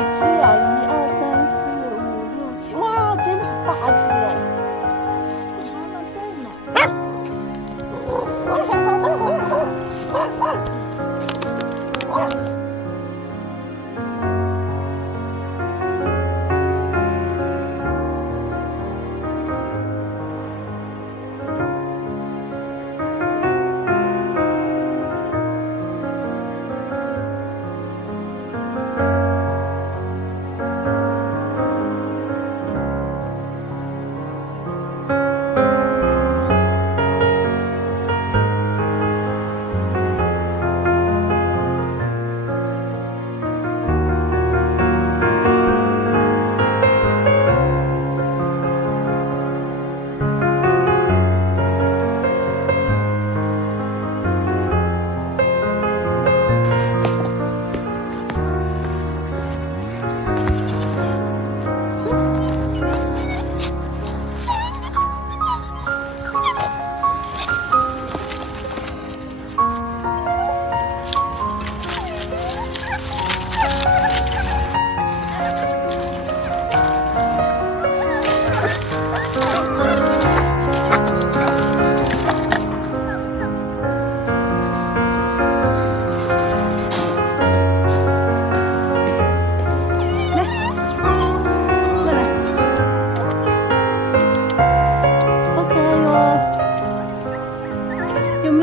几只呀？1、2、3、4、5、6、7，哇，真的是8只哎！妈妈在呢。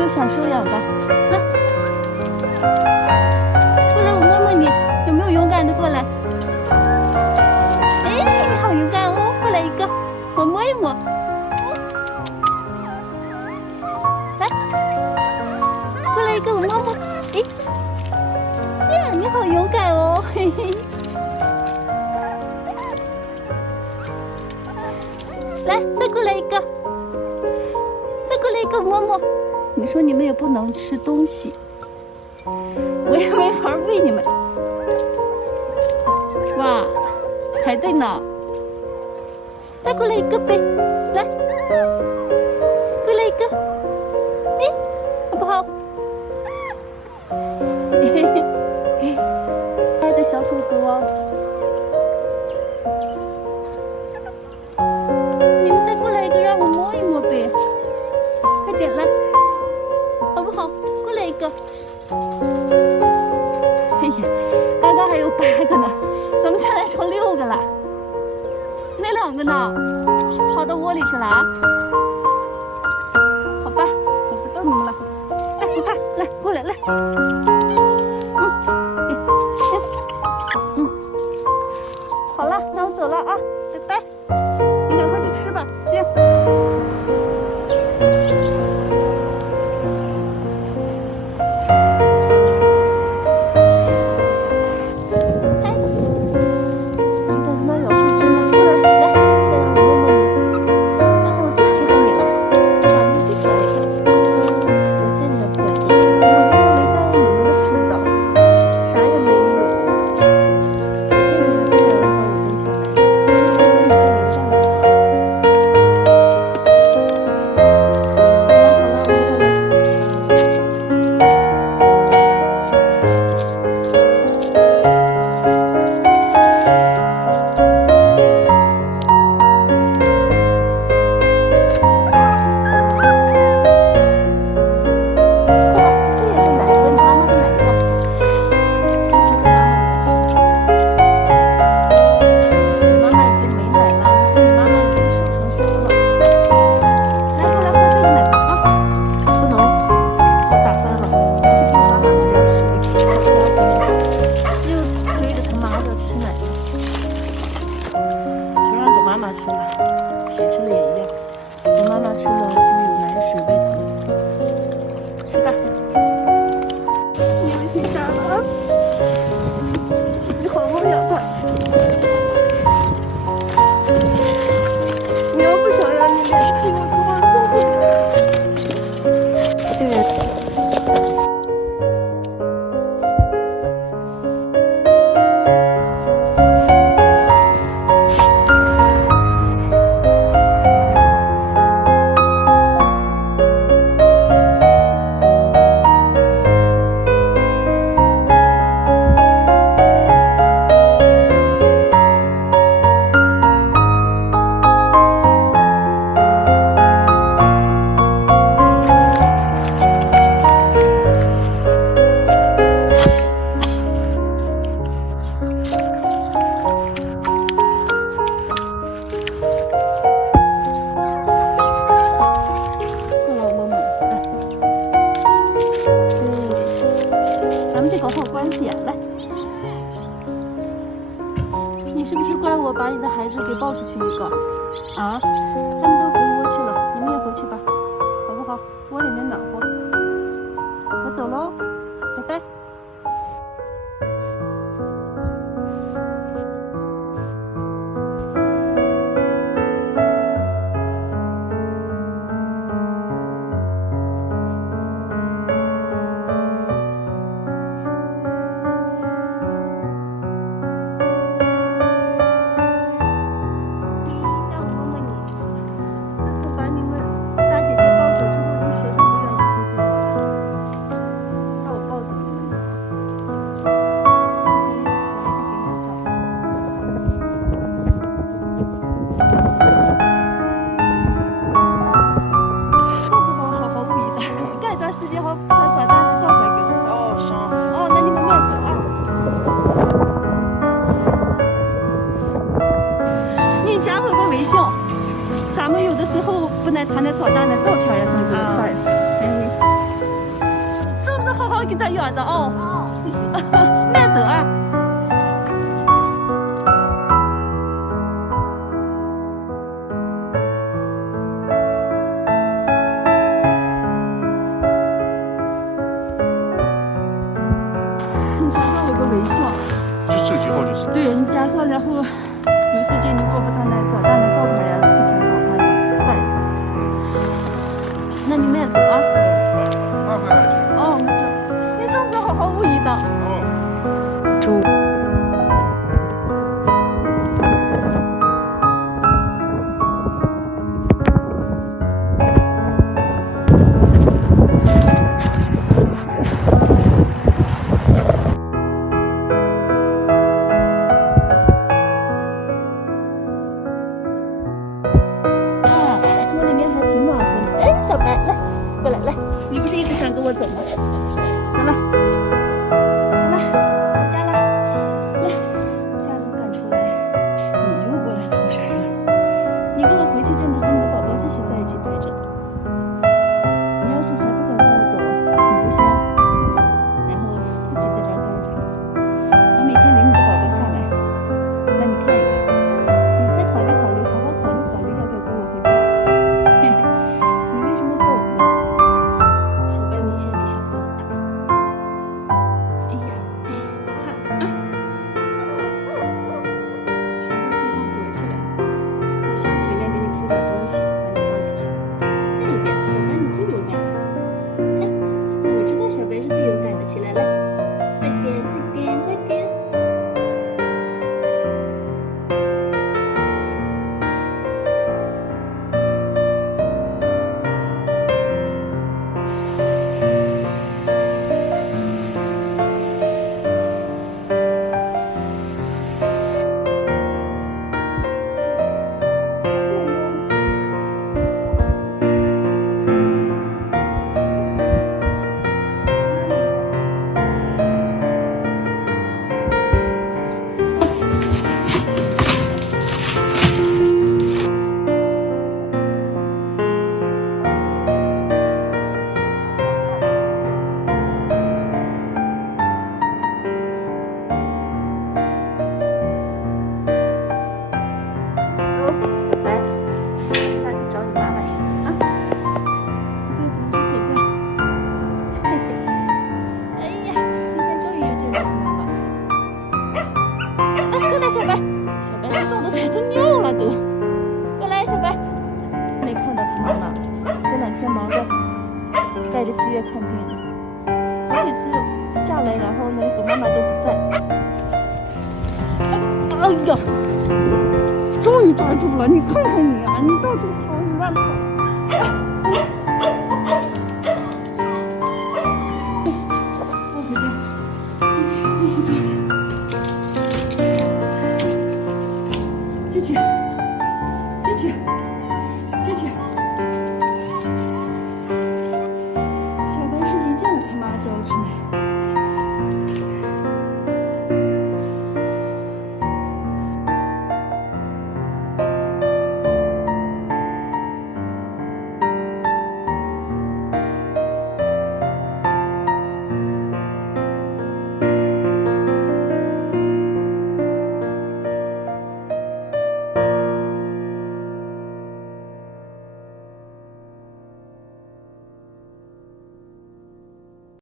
想收养的，来，过来我摸摸你，有没有勇敢的过来？哎，你好勇敢哦！过来一个，我摸一摸。来，过来一个，我摸摸。哎，呀，你好勇敢哦！嘿嘿。来，再过来一个，再过来一个，我摸摸。你说你们也不能吃东西，我也没法喂你们。哇，排队呢！再过来一个呗，来，过来一个，哎，好不好？嘿嘿嘿，可爱的小狗狗哦。你们再过来一个，让我摸一摸呗，快点来。好不好？过来一个。哎呀，刚刚还有8个呢，怎么现在成6个了？那2个呢？跑到窝里去了啊？好吧，我不逗你们了。哎，不怕，来，过来，来。好了，那我走了啊，拜拜。你赶快去吃吧，去。吃了，谁吃了也一样。我妈妈吃了就有奶水喂它。吃吧。你不心傻了啊！你好好养它。你要不想养，你联系我多少钱？虽然。关系呀，来。你是不是怪我把你的孩子给抱出去一个？啊？他们都回窝去了，你们也回去吧，好不好？窝里面暖和。我走喽，拜拜。咱们有的时候不能谈的早大的照片呀，送给我发。是不是好好给咱约的哦？慢走啊！你加上我个微信。这手机号就是。对，你加上，然后有时间你给我把他那早大的照片呀、视频给我发一发。那你慢走啊。麻烦了。哦，没事。你是不是好好无意的？哦。中。小白，来，过来，来，你不是一直想跟我走吗？走了，好了，回家了，来，家都不敢出来，你又过来凑啥呀？你跟我回去就能和你的宝宝继续在一起待着。你要是还不敢跟我走，你就先，然后自己在这儿待着。我每天领你的宝宝下来，让你看一看，你再考虑考虑，好好考虑考虑，要不要跟我回家？小白是最勇敢的，起来了，快点，快点，快点！小白，小白这动的才真尿了都。过来，小白。没看到他妈妈，这两天忙着带着七月看病，好几次下来，然后呢和妈妈都不在。哎呀，终于抓住了！你看看你啊，你到处跑，你乱跑。